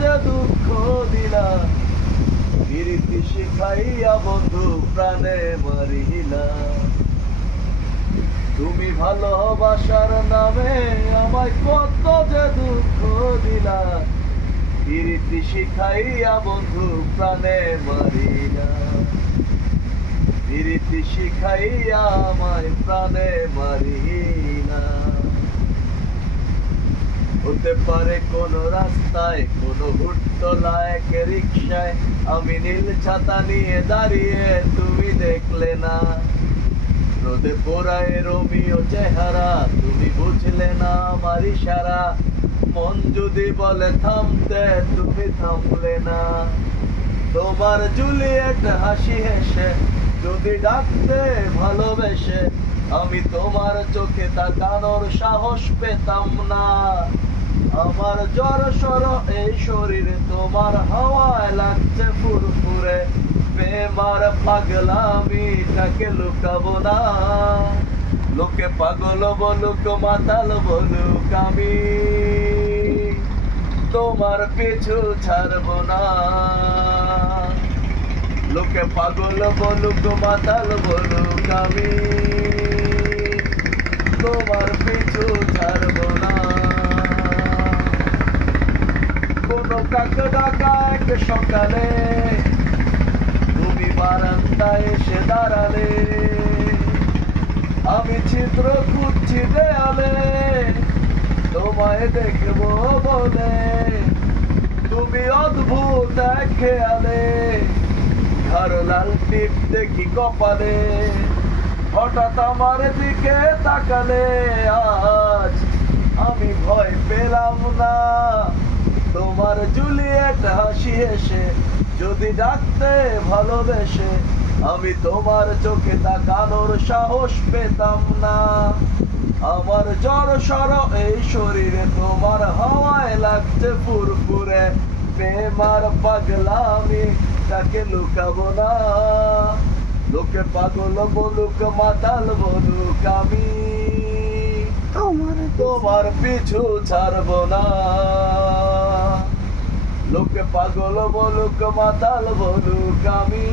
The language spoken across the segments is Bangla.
যে দুঃখ দিলা। শিখাইয়া বন্ধু প্রাণে মারিলা। তুমি ভালোবাসার নামে আমায় কত যে দুঃখ দিলা। প্রীতি শিখাইয়া বন্ধু প্রাণে মারিলা। প্রীতি শিখাইয়া আমায় প্রাণে মারিলা। হতে পারে কোন রাস্তায়, কোন হুটতলায় কে রিক্সায় আমি নীল ছাতা নিয়ে দাঁড়িয়ে তুমি দেখলে না। রোদে পোড়ায় রোমিও চেহারা, তুমি বুঝলে না আমার ইশারা। মন যদি বলে থামতে, তুমি থামলে না। তোমার জুলিয়েট হাসি হেসে, যদি ডাকতে ভালোবেসে, আমি তোমার চোখে তাকানোর সাহস পেতাম না। আমার জ্বর সর এই শরীরে তোমার হাওয়ায় লাগছে ফুরফুরে। প্রেমার পাগলামি তাকে লুকাবো না। লোকে পাগল বলুক, মাতাল বলুক আমি। তোমার পিছু ছাড়বো না। লোকে পাগল বলুক, মাতাল বলুক আমি। ডাকা সকালে তুমি বারান্দায় এসে দাঁড়ালে, আমি চিত্র খুঁজছি দেয়ালে, তোমায় দেখব বলে। তুমি অদ্ভুত খেয়ালে কারও লাল টিপ দেখি কপালে, হঠাৎ আমার দিকে তাকালে, আজ আমি ভয় পেলাম না। জুলিয়েট হাসি এসে যদি ডাকতে ভালোবেসে আমি তোমার চোখে তাকানোর সাহস পেতাম না। আমার জ্বর সর এই শরীরে তোমার হাওয়ায় লাগছে ফুরফুরে। প্রেমার পাগলামি তাকে লুকাবো না। লোকে পাগল বলুক মাতাল বলুক আমি তোমার তোমার পিছু ছাড়বো না। লোকে পাগল বলুক, মাতাল বলুক, আমি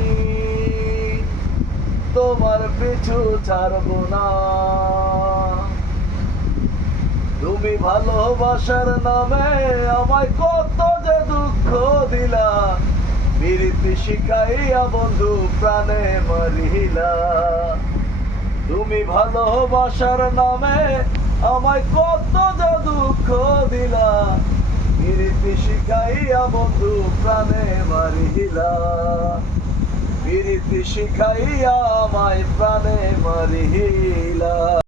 তোমার পিছু ছাড়বো না। তুমি ভালোবাসার নামে আমায় কত যে দুঃখ দিলা বিরতি শিখাইয়া বন্ধু প্রাণে মারিলা। তুমি ভালোবাসার নামে আমায় কত যে দুঃখ দিলা বিরতি শিখাইয়া বন্ধু প্রাণে মারিলা বিরতি শিখাইয়া আমায় প্রাণে মারিলা